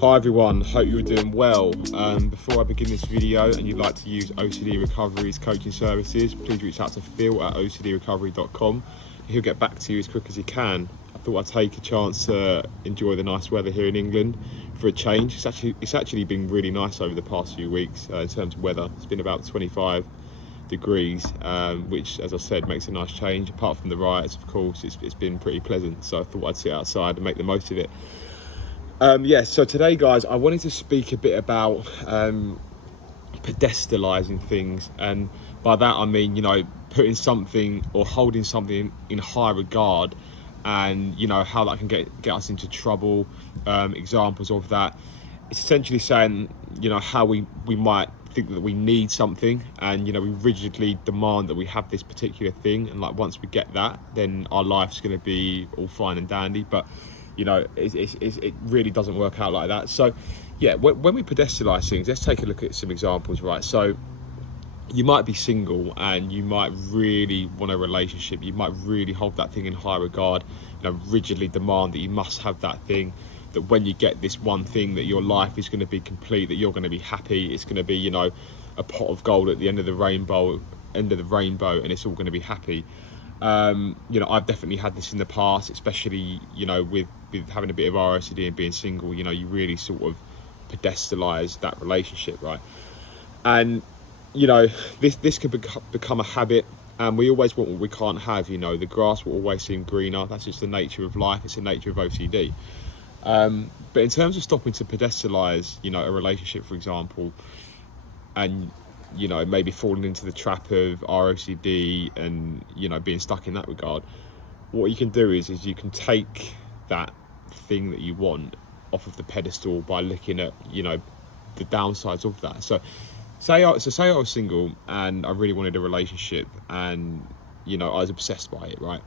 Hi everyone, hope you're doing well. Before I begin this video and you'd like to use OCD Recovery's coaching services, please reach out to Phil at ocdrecovery.com. He'll get back to you as quick as he can. I thought I'd take a chance to enjoy the nice weather here in England for a change. It's actually been really nice over the past few weeks in terms of weather. It's been about 25 degrees, which, as I said, makes a nice change. Apart from the riots, of course, it's been pretty pleasant. So I thought I'd sit outside and make the most of it. So today, guys, I wanted to speak a bit about pedestalizing things, and by that I mean, putting something or holding something in high regard, and how that can get us into trouble. Examples of that, it's essentially saying, how we might think that we need something, and we rigidly demand that we have this particular thing, and like once we get that, then our life's going to be all fine and dandy. But it really doesn't work out like that. So when we pedestalize things, let's take a look at some examples, right? So you might be single and you might really want a relationship. You might really hold that thing in high regard, rigidly demand that you must have that thing, that when you get this one thing, that your life is going to be complete, that you're going to be happy, it's going to be a pot of gold at the end of the rainbow, and it's all going to be happy. I've definitely had this in the past, especially with having a bit of ROCD and being single. You really sort of pedestalize that relationship, right? And this could become a habit, and we always want what we can't have. The grass will always seem greener. That's just the nature of life. It's the nature of OCD. But in terms of stopping to pedestalize a relationship, for example, and maybe falling into the trap of ROCD and being stuck in that regard, what you can do is you can take that thing that you want off of the pedestal by looking at the downsides of that. So say I was single and I really wanted a relationship, and I was obsessed by it, right?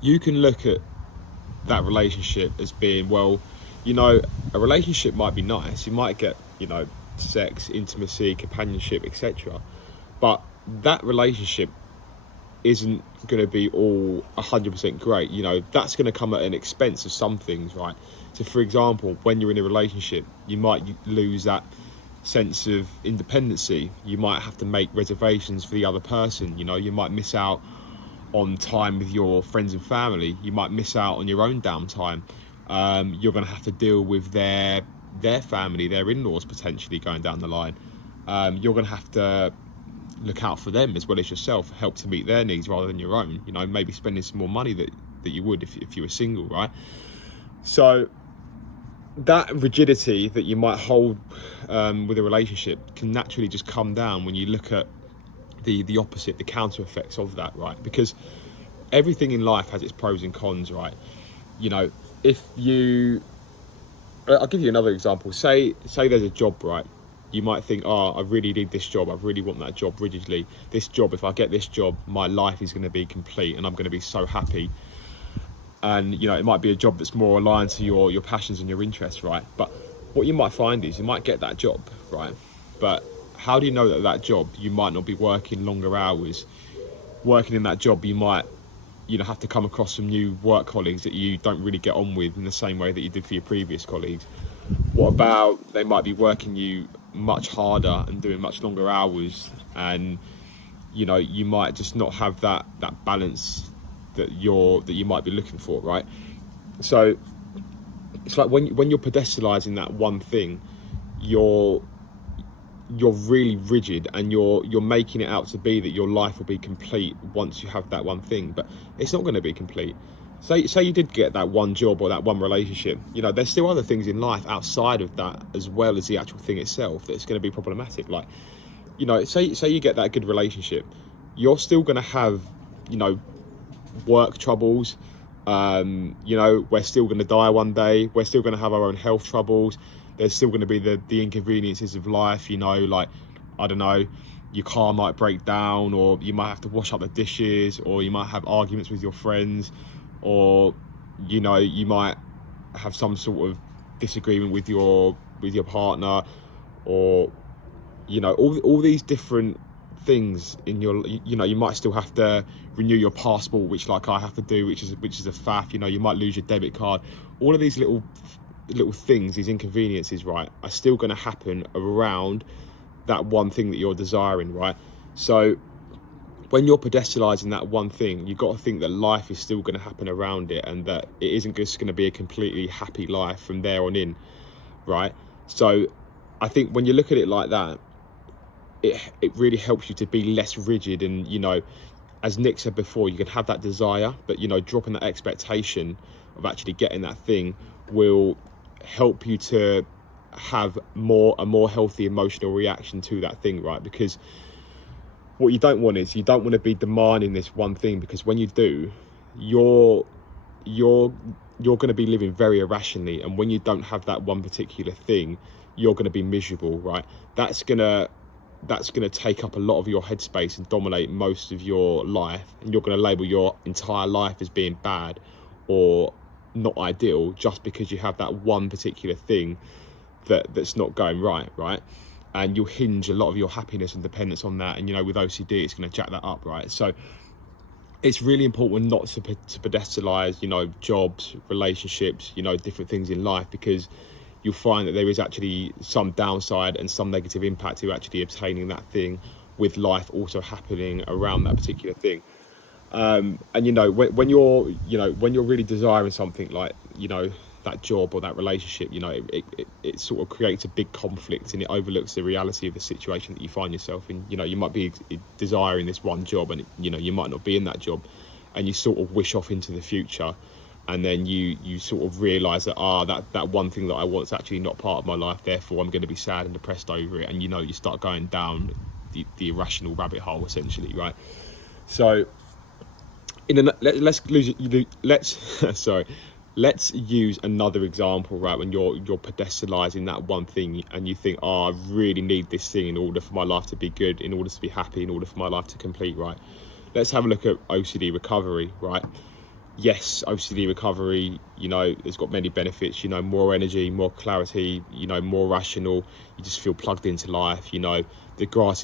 You can look at that relationship as being, well, a relationship might be nice, you might get sex, intimacy, companionship, etc., but that relationship isn't going to be all 100% great. That's going to come at an expense of some things, right? So for example, when you're in a relationship, you might lose that sense of independency. You might have to make reservations for the other person. You might miss out on time with your friends and family. You might miss out on your own downtime. You're going to have to deal with their family, their in-laws potentially going down the line. You're going to have to look out for them as well as yourself, help to meet their needs rather than your own. Maybe spending some more money that you would if you were single, right? So that rigidity that you might hold with a relationship can naturally just come down when you look at the opposite, the counter effects of that, right? Because everything in life has its pros and cons, right? I'll give you another example. Say there's a job, right? You might think, I really need this job. I really want that job rigidly. This job, if I get this job, my life is going to be complete and I'm going to be so happy. And, it might be a job that's more aligned to your passions and your interests, right? But what you might find is you might get that job, right? But how do you know that job, you might not be working longer hours? Working in that job, you might have to come across some new work colleagues that you don't really get on with in the same way that you did for your previous colleagues. What about they might be working you much harder and doing much longer hours, and you might just not have that balance that you might be looking for, right? So it's like when you're pedestalizing that one thing, you're really rigid, and you're making it out to be that your life will be complete once you have that one thing, but it's not going to be complete. Say you did get that one job or that one relationship, there's still other things in life outside of that, as well as the actual thing itself, that's going to be problematic. Like, say you get that good relationship, you're still going to have work troubles. We're still going to die one day. We're still going to have our own health troubles. There's still going to be the inconveniences of life, like, I don't know, your car might break down, or you might have to wash up the dishes, or you might have arguments with your friends, or you might have some sort of disagreement with your partner, or all these different things in your, you might still have to renew your passport, which like I have to do, which is a faff. You might lose your debit card. All of these little little things, these inconveniences, right, are still going to happen around that one thing that you're desiring, right? So when you're pedestalizing that one thing, you've got to think that life is still going to happen around it, and that it isn't just going to be a completely happy life from there on in, right? So I think when you look at it like that, it really helps you to be less rigid. And, you know, as Nick said before, you can have that desire, but, you know, dropping that expectation of actually getting that thing will help you to have a more healthy emotional reaction to that thing, right? Because what you don't want is, you don't want to be demanding this one thing, because when you do, you're going to be living very irrationally, and when you don't have that one particular thing, you're going to be miserable, right? That's going to take up a lot of your headspace and dominate most of your life, and you're going to label your entire life as being bad or not ideal just because you have that one particular thing that's not going right? And you'll hinge a lot of your happiness and dependence on that, and, you know, with OCD, it's going to jack that up, right? So it's really important not to pedestalize, you know, jobs, relationships, you know, different things in life, because you'll find that there is actually some downside and some negative impact to actually obtaining that thing, with life also happening around that particular thing. And, you know, when you're really desiring something, like, you know, that job or that relationship, you know, it sort of creates a big conflict, and it overlooks the reality of the situation that you find yourself in. You know, you might be desiring this one job, and, you know, you might not be in that job, and you sort of wish off into the future, and then you sort of realize that that one thing that I want is actually not part of my life, therefore I'm going to be sad and depressed over it, and, you know, you start going down the irrational rabbit hole, essentially, right? So let's use another example, right? When you're pedestalizing that one thing, and you think, oh, I really need this thing in order for my life to be good, in order to be happy, in order for my life to complete, right? Let's have a look at OCD recovery, right? Yes, OCD recovery, you know, it's got many benefits, you know, more energy, more clarity, you know, more rational. You just feel plugged into life, you know. The grass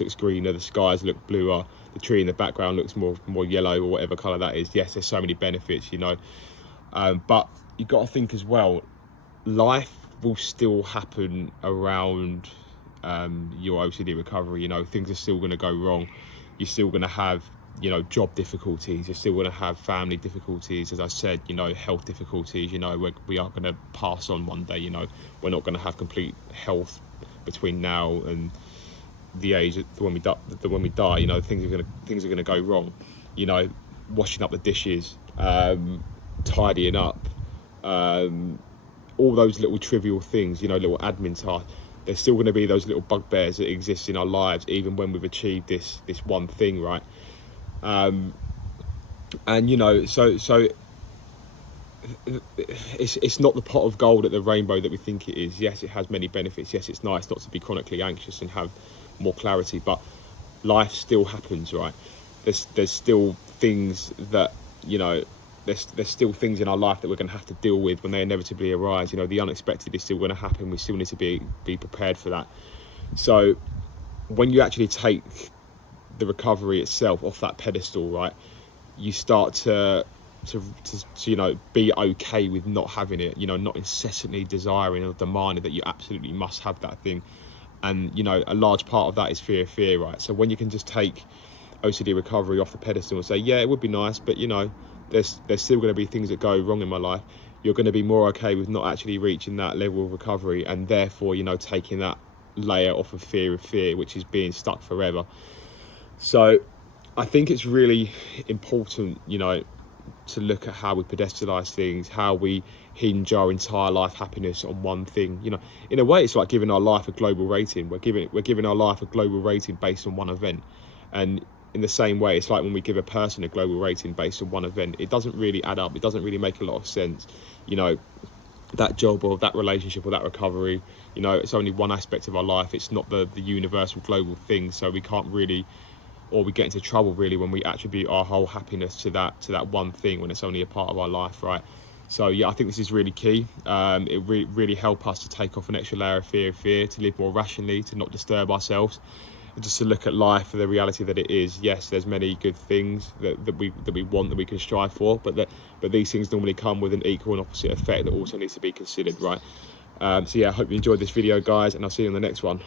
looks greener, the skies look bluer, the tree in the background looks more yellow, or whatever colour that is. Yes, there's so many benefits, you know. But you've got to think as well, life will still happen around your OCD recovery. You know, things are still going to go wrong. You're still going to have, you know, job difficulties. You're still going to have family difficulties. As I said, you know, health difficulties. You know, we are going to pass on one day. You know, we're not going to have complete health between now and the age when we die. You know, things are going to go wrong. You know, washing up the dishes, tidying up, all those little trivial things, you know, little admin tasks. There's still going to be those little bugbears that exist in our lives, even when we've achieved this one thing, right? And, you know, so it's not the pot of gold at the rainbow that we think it is. Yes, it has many benefits. Yes, it's nice not to be chronically anxious and have more clarity, but life still happens, right? There's still things that, you know, there's still things in our life that we're going to have to deal with when they inevitably arise. You know, the unexpected is still going to happen. We still need to be prepared for that. So when you actually take the recovery itself off that pedestal, right, you start to you know, be okay with not having it, you know, not incessantly desiring or demanding that you absolutely must have that thing. And, you know, a large part of that is fear, right? So when you can just take OCD recovery off the pedestal and say, yeah, it would be nice, but, you know, there's still going to be things that go wrong in my life, you're going to be more okay with not actually reaching that level of recovery, and therefore, you know, taking that layer off of fear, which is being stuck forever. So I think it's really important, you know, to look at how we pedestalize things, how we hinge our entire life happiness on one thing. You know, in a way, it's like giving our life a global rating. We're giving our life a global rating based on one event. And in the same way, it's like when we give a person a global rating based on one event, it doesn't really add up. It doesn't really make a lot of sense. You know, that job or that relationship or that recovery, you know, it's only one aspect of our life. It's not the universal global thing. So we can't really, or we get into trouble really when we attribute our whole happiness to that one thing, when it's only a part of our life, right? So yeah, I think this is really key. It really help us to take off an extra layer of fear, to live more rationally, to not disturb ourselves. just to look at life for the reality that it is. Yes, there's many good things that we want, that we can strive for, but these things normally come with an equal and opposite effect that also needs to be considered, right? So yeah, I hope you enjoyed this video, guys, and I'll see you in the next one.